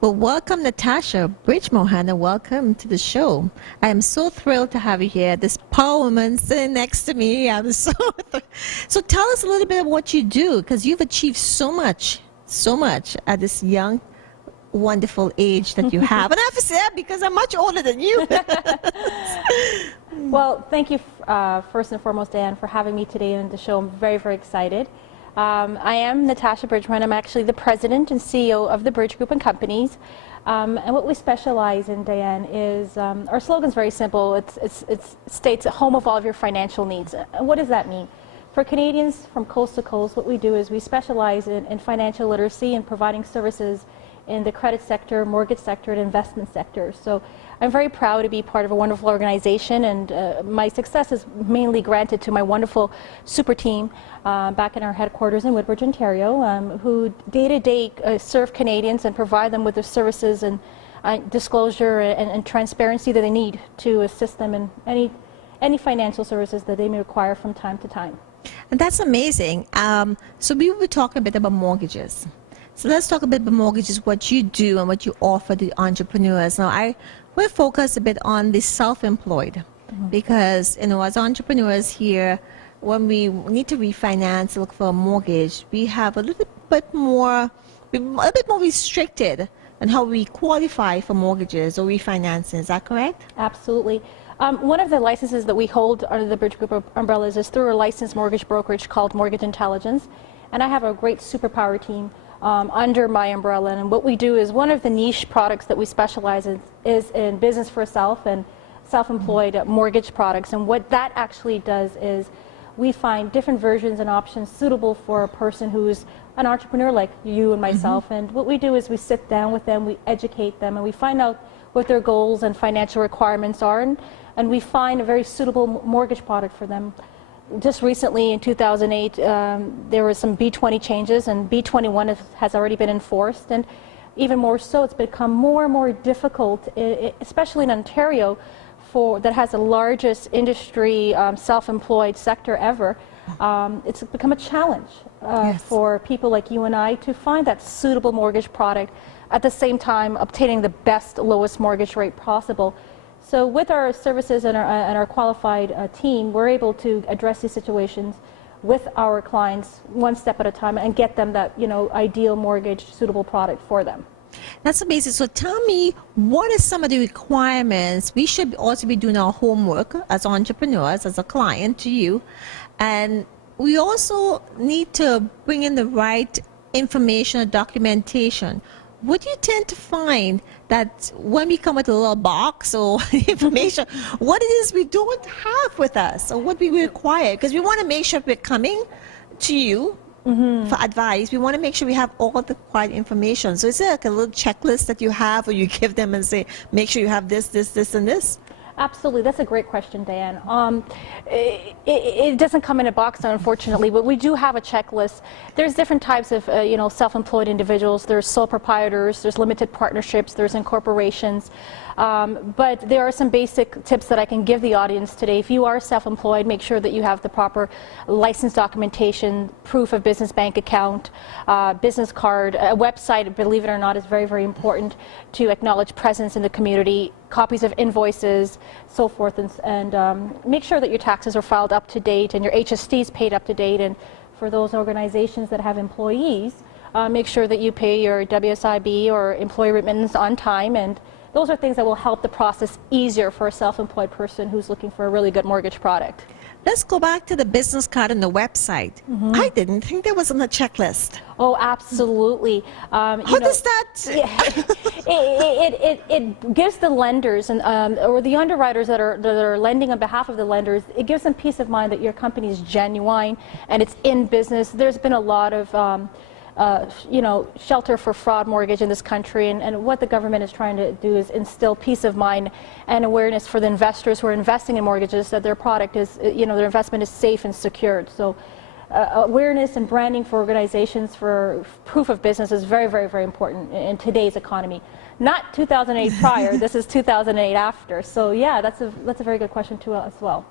Well, welcome, Natasha Bridgmohan, and welcome to the show. I am so thrilled to have you here. This power woman sitting next to me. I'm so tell us a little bit of what you do, because you've achieved so much at this young, wonderful age that you have. And I have to say that because I'm much older than you. Well, thank you first and foremost, Dianne, for having me today on the show. I'm very, very excited. I am Natasha Bridgmohan. I'm actually the president and CEO of the Bridge Group and Companies. And what we specialize in, Dianne, is our slogan is very simple. It states home of all of your financial needs. And what does that mean? For Canadians from coast to coast, what we do is we specialize in financial literacy and providing services in the credit sector, mortgage sector, and investment sector. So I'm very proud to be part of a wonderful organization, and my success is mainly granted to my wonderful super team back in our headquarters in Woodbridge, Ontario, who day to day serve Canadians and provide them with the services and disclosure and transparency that they need to assist them in any financial services that they may require from time to time. And that's amazing. So we will talk a bit about mortgages. So let's talk a bit about mortgages, what you do and what you offer to entrepreneurs. Now, I will focus a bit on the self-employed because, as entrepreneurs here, when we need to refinance, look for a mortgage, we have a little bit more restricted on how we qualify for mortgages or refinancing. Is that correct? Absolutely. One of the licenses that we hold under the Bridge Group umbrellas is through a licensed mortgage brokerage called Mortgage Intelligence. And I have a great superpower team under my umbrella, and what we do is one of the niche products that we specialize in is in business for self and self-employed mortgage products. And what that actually does is we find different versions and options suitable for a person who's an entrepreneur like you and myself. And what we do is we sit down with them, we educate them, and we find out what their goals and financial requirements are, and we find a very suitable mortgage product for them. Just recently in 2008, there were some B20 changes, and B21 has already been enforced, and even more so, it's become more and more difficult, especially in Ontario, that has the largest industry self-employed sector ever. It's become a challenge for people like you and I to find that suitable mortgage product, at the same time obtaining the best, lowest mortgage rate possible. So with our services and our qualified team, we're able to address these situations with our clients one step at a time and get them that ideal mortgage suitable product for them. That's amazing. So tell me, what are some of the requirements? We should also be doing our homework as entrepreneurs, as a client to you, and we also need to bring in the right information or documentation. What do you tend to find that when we come with a little box or information, what it is we don't have with us or what we require? Because we want to make sure we're coming to you for advice. We want to make sure we have all the required information. So is there like a little checklist that you have, or you give them and say, make sure you have this, this, this, and this? Absolutely. That's a great question, Dianne. It doesn't come in a box, unfortunately, but we do have a checklist. There's different types of self-employed individuals. There's sole proprietors, there's limited partnerships, there's incorporations. But there are some basic tips that I can give the audience today. If you are self-employed, make sure that you have the proper license documentation, proof of business bank account, business card, a website, believe it or not, is very, very important to acknowledge presence in the community, copies of invoices, so forth, and make sure that your taxes are filed up to date and your HST is paid up to date. And for those organizations that have employees, make sure that you pay your WSIB or employee remittance on time, and those are things that will help the process easier for a self-employed person who's looking for a really good mortgage product. Let's go back to the business card and the website. I didn't think there was on the checklist. Oh, absolutely. How does that? It gives the lenders and or the underwriters that are lending on behalf of the lenders, it gives them peace of mind that your company is genuine and it's in business. There's been a lot of shelter for fraud mortgage in this country, and what the government is trying to do is instill peace of mind and awareness for the investors who are investing in mortgages that their product is, their investment is safe and secured. So awareness and branding for organizations for proof of business is very, very, very important in today's economy. Not 2008 prior, this is 2008 after. So yeah, that's a very good question too as well.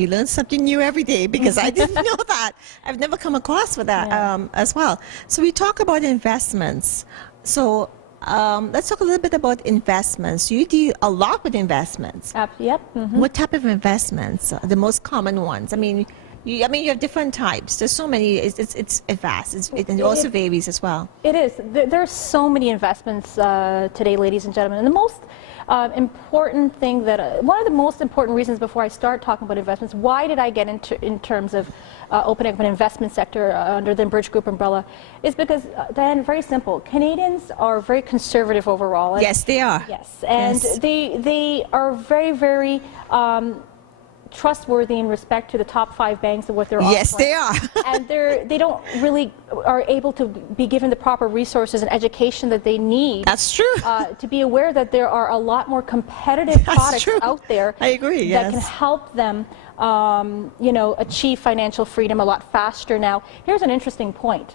You learn something new every day, because I didn't know that. I've never come across with that as well. So we talk about investments. So let's talk a little bit about investments. You do a lot with investments. Yep. What type of investments are the most common ones? I mean, you have different types. There's so many. It's vast. And it also varies as well. It is. There are so many investments today, ladies and gentlemen. And the most important thing that, one of the most important reasons before I start talking about investments, why did I get into in terms of opening up an investment sector under the Bridge Group umbrella, is because, Dianne, very simple. Canadians are very conservative overall. And Yes, they are. yes, and Yes. they are very, very trustworthy in respect to the top 5 banks and what they're offering. Yes, they are. And they don't really are able to be given the proper resources and education that they need. That's true. To be aware that there are a lot more competitive That's products true. out there. I agree, that can yes. help them, achieve financial freedom a lot faster. Now, here's an interesting point.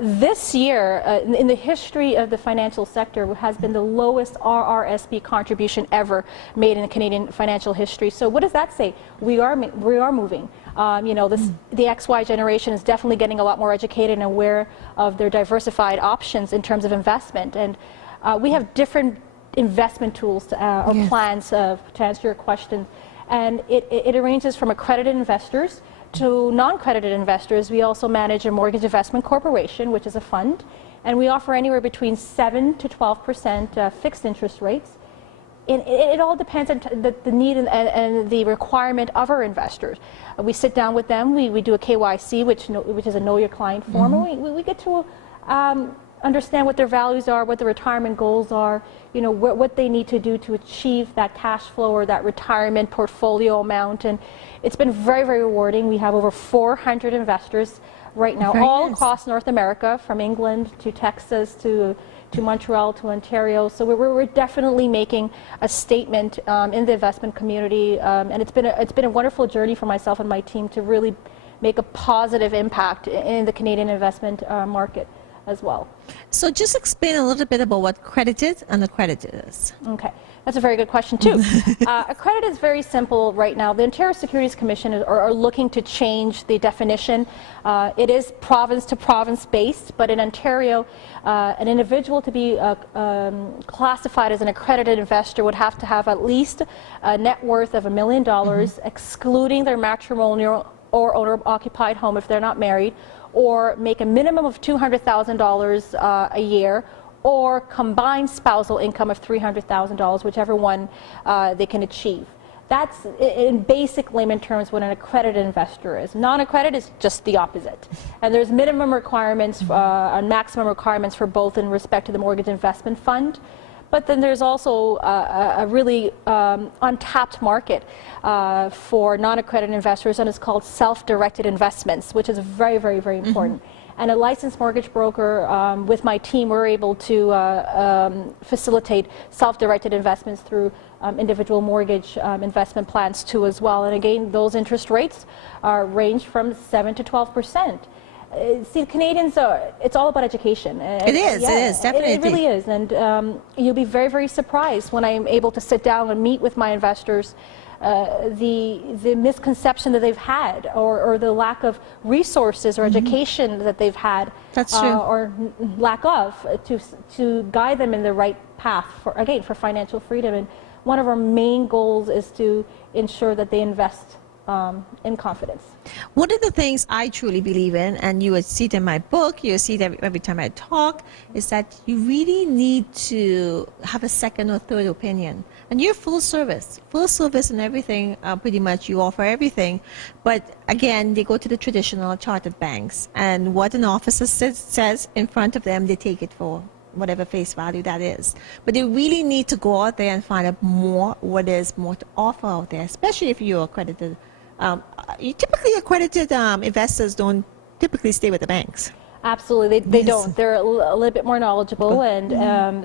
This year, in the history of the financial sector, has been the lowest RRSP contribution ever made in Canadian financial history. So what does that say? We are moving. The XY generation is definitely getting a lot more educated and aware of their diversified options in terms of investment. And we have different investment tools or Yes. plans to answer your question. And it ranges from accredited investors to non-accredited investors. We also manage a mortgage investment corporation, which is a fund, and we offer anywhere between 7 to 12% fixed interest rates. And it all depends on the need and the requirement of our investors. We sit down with them, we do a KYC, which is a Know Your Client form, and we get to understand what their values are, what their retirement goals are, what they need to do to achieve that cash flow or that retirement portfolio amount. And it's been very, very rewarding. We have over 400 investors right now, Very all nice. across North America, from England to Texas to Montreal to Ontario. So we're definitely making a statement in the investment community, and it's been a wonderful journey for myself and my team to really make a positive impact in the Canadian investment market as well. So just explain a little bit about what credited and accredited is. Okay, that's a very good question too. Accredited is very simple right now. The Ontario Securities Commission are looking to change the definition. It is province to province based, but in Ontario, an individual to be classified as an accredited investor would have to have at least a net worth of $1 million, excluding their matrimonial or owner-occupied home if they're not married, or make a minimum of $200,000 a year, or combined spousal income of $300,000, whichever one they can achieve. That's, in basic layman terms, what an accredited investor is. Non-accredited is just the opposite. And there's minimum requirements and maximum requirements for both in respect to the mortgage investment fund. But then there's also a really untapped market for non-accredited investors, and it's called self-directed investments, which is very, very, very important. And a licensed mortgage broker, with my team, we're able to facilitate self-directed investments through individual mortgage investment plans too as well. And again, those interest rates range from 7 to 12%. See, Canadians, it's all about education. It is, definitely. It really is. And you'll be very, very surprised when I'm able to sit down and meet with my investors, the misconception that they've had, or the lack of resources or education that they've had. That's true. Or lack of, to guide them in the right path, for financial freedom. And one of our main goals is to ensure that they invest in confidence. One of the things I truly believe in, and you would see it in my book, you see it every time I talk, is that you really need to have a second or third opinion. And you're full service and everything, pretty much you offer everything. But again, they go to the traditional chartered banks, and what an officer says in front of them, they take it for whatever face value that is. But they really need to go out there and find out what is more to offer out there, especially if you're accredited. Typically accredited investors don't typically stay with the banks. Absolutely, they Yes. don't. They're a little bit more knowledgeable, and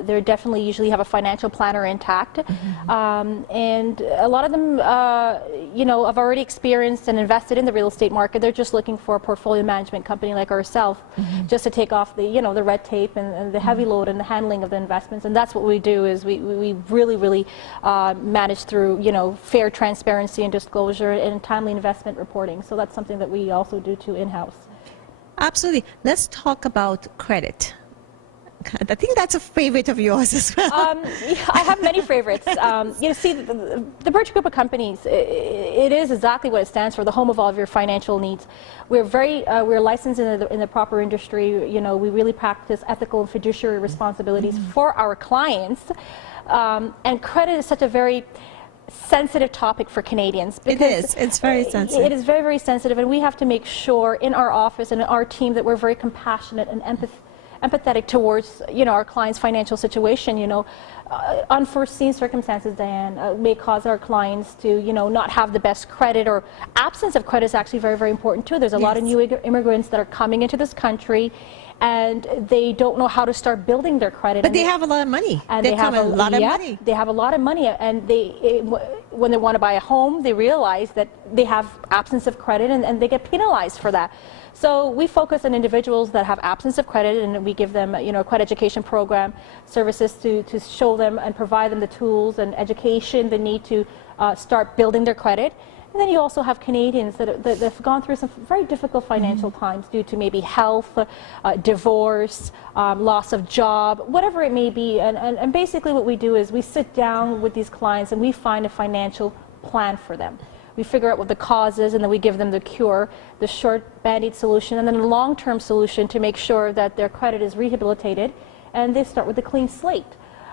they're definitely usually have a financial planner intact. And a lot of them, have already experienced and invested in the real estate market. They're just looking for a portfolio management company like ourselves, just to take off the red tape and the heavy load and the handling of the investments. And that's what we do. Is we really manage through fair transparency and disclosure and timely investment reporting. So that's something that we also do too in-house. Absolutely. Let's talk about credit. I think that's a favorite of yours as well. I have many favorites. You see, the Bridge Group of companies, it is exactly what it stands for, the home of all of your financial needs. We're licensed in the proper industry. You know, we really practice ethical and fiduciary responsibilities for our clients. And credit is such a very sensitive topic for Canadians. It is. It's very sensitive. It is very, very sensitive, and we have to make sure in our office and in our team that we're very compassionate and empathetic towards, you know, our client's financial situation. You know, unforeseen circumstances, Diane, may cause our clients to, you know, not have the best credit, or absence of credit is actually very, very important too. There's a lot of new immigrants that are coming into this country, and they don't know how to start building their credit. But they have a lot of money. And they have a lot of money. They have a lot of money, and when they want to buy a home, they realize that they have absence of credit, and they get penalized for that. So we focus on individuals that have absence of credit, and we give them, you know, a credit education program, services to show them and provide them the tools and education they need to start building their credit. And then you also have Canadians that have gone through some very difficult financial times due to maybe health, divorce, loss of job, whatever it may be. And basically what we do is we sit down with these clients and we find a financial plan for them. We figure out what the cause is, and then we give them the cure, the short band-aid solution, and then a long-term solution to make sure that their credit is rehabilitated and they start with a clean slate.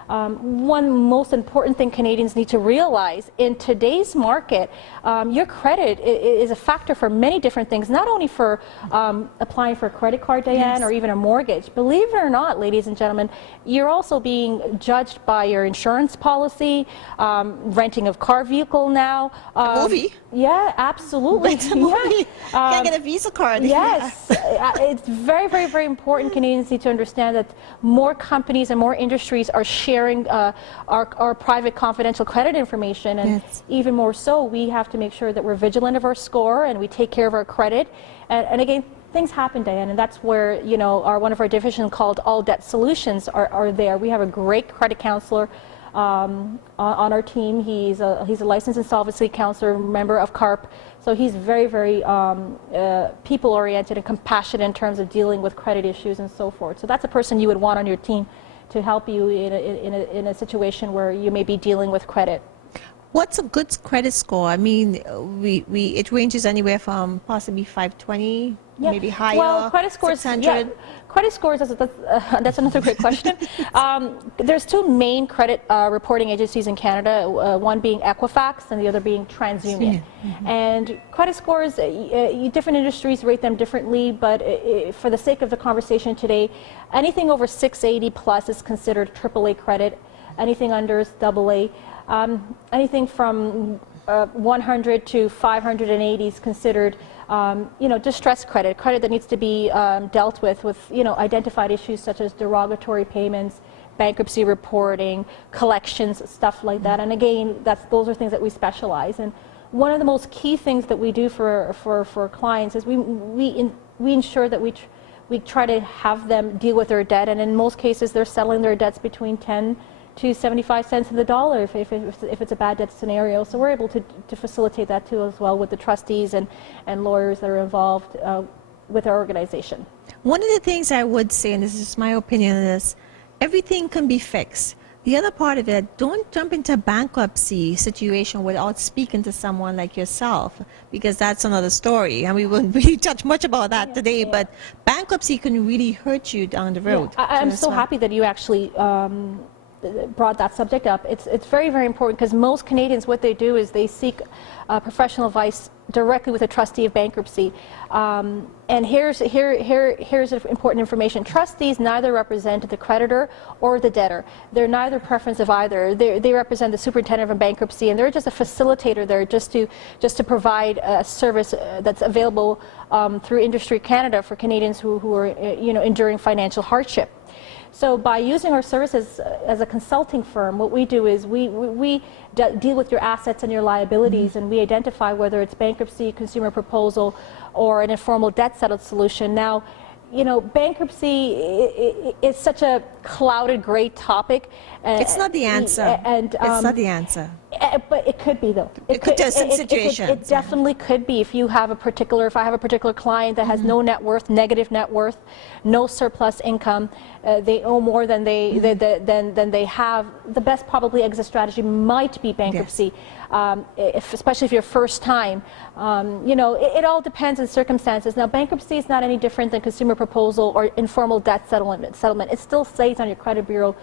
One most important thing Canadians need to realize in today's market, your credit is a factor for many different things, not only for applying for a credit card, Diane, or even a mortgage. Believe it or not, ladies and gentlemen, you're also being judged by your insurance policy, renting of car vehicle now. A movie? Yeah, absolutely. It's a movie. Can't get a Visa card. Yes. It's very, very, very important. Canadians need to understand that more companies and more industries are sharing our private confidential credit information, and even more so, we have to make sure that we're vigilant of our score and we take care of our credit. And again, things happen, Diane, and that's where, you know, one of our divisions called All Debt Solutions are there. We have a great credit counselor on our team. He's a licensed insolvency counselor, member of CARP. So he's very, very people-oriented and compassionate in terms of dealing with credit issues and so forth. So that's a person you would want on your team to help you in a situation where you may be dealing with credit. What's a good credit score? I mean, it ranges anywhere from possibly 520, maybe higher. Well, credit scores. 600. Credit scores. That's another great question. There's two main credit reporting agencies in Canada. One being Equifax, and the other being TransUnion. And credit scores, different industries rate them differently. But for the sake of the conversation today, anything over 680 plus is considered AAA credit. Anything under is AA. Anything from 100 to 580 is considered, you know, distressed credit that needs to be dealt with, you know, identified issues such as derogatory payments, bankruptcy reporting, collections, stuff like that. And again, those are things that we specialize in. One of the most key things that we do for clients is we ensure that we try to have them deal with their debt, and in most cases they're settling their debts between 10 to 75 cents on the dollar if it's a bad debt scenario. So we're able to facilitate that too as well with the trustees and lawyers that are involved with our organization. One of the things I would say, and this is just my opinion, is everything can be fixed. The other part of it, don't jump into a bankruptcy situation without speaking to someone like yourself, because that's another story, and we won't really touch much about that today, but bankruptcy can really hurt you down the road. I'm so happy that you actually brought that subject up. It's very, very important, because most Canadians, what they do is they seek professional advice directly with a trustee of bankruptcy. And here's important information. Trustees neither represent the creditor or the debtor. They're neither preference of either. They represent the superintendent of bankruptcy, and they're just a facilitator there just to provide a service that's available through Industry Canada for Canadians who are enduring financial hardship. So by using our services as a consulting firm, what we do is we deal with your assets and your liabilities, and we identify whether it's bankruptcy, consumer proposal, or an informal debt settled solution. Now, bankruptcy is such a clouded, gray topic. It's not the answer. And it's not the answer. But it could be though. It could be some situations. It definitely could be if you have if I have a particular client that has no net worth, negative net worth, no surplus income, they owe more than than they have. The best probably exit strategy might be bankruptcy, especially if you're first time. You know, it all depends on circumstances. Now, bankruptcy is not any different than consumer proposal or informal debt settlement. It still stays on your credit bureau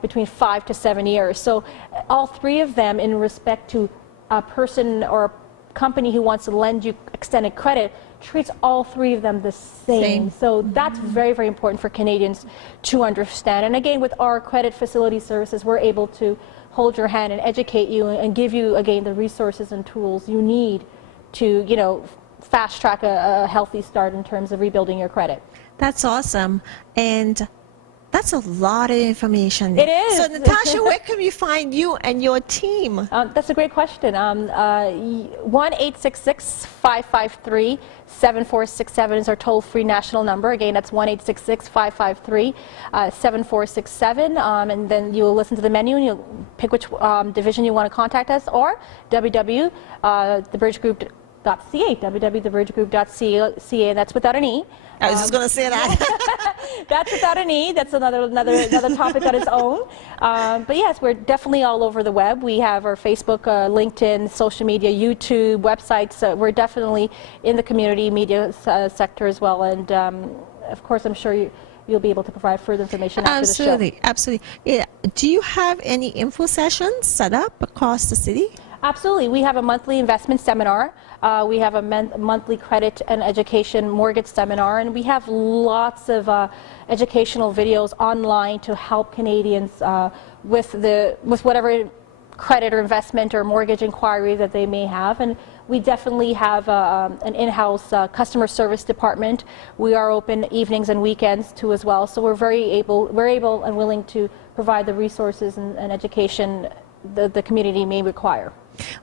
between 5 to 7 years. So all three of them, in respect to a person or a company who wants to lend you extended credit, treats all three of them the same. So that's very, very important for Canadians to understand. And again, with our credit facility services, we're able to hold your hand and educate you and give you, again, the resources and tools you need to, you know, fast track a healthy start in terms of rebuilding your credit. That's awesome. And that's a lot of information. It is. So, Natasha, where can we find you and your team? That's a great question. 1-866-553-7467 is our toll-free national number. Again, that's 1-866-553-7467. And then you'll listen to the menu and you'll pick which division you want to contact us, or www.thebridgegroup.ca, www.thebridgegroup.ca. That's without an E. I was just going to say that. That's without an E. That's another topic on its own. But yes, we're definitely all over the web. We have our Facebook, LinkedIn, social media, YouTube, websites. We're definitely in the community media sector as well. And of course, I'm sure you'll be able to provide further information after the show. Absolutely. Yeah. Do you have any info sessions set up across the city? Absolutely. We have a monthly investment seminar. We have a monthly credit and education mortgage seminar, and we have lots of educational videos online to help Canadians with whatever credit or investment or mortgage inquiry that they may have. And we definitely have an in-house customer service department. We are open evenings and weekends too as well. So we're able and willing to provide the resources and education the community may require.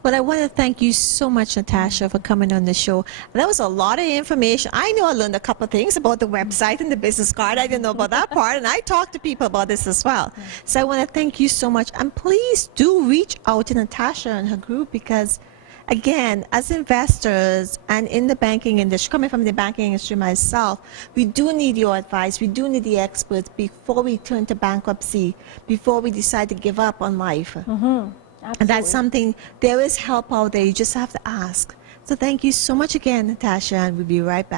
Well, I want to thank you so much, Natasha, for coming on the show. That was a lot of information. I know I learned a couple of things about the website and the business card. I didn't know about that part, and I talked to people about this as well. So I want to thank you so much. And please do reach out to Natasha and her group, because, again, as investors and in the banking industry, coming from the banking industry myself, we do need your advice. We do need the experts before we turn to bankruptcy, before we decide to give up on life. Absolutely. And that's something, there is help out there. You just have to ask. So thank you so much again, Natasha, and we'll be right back.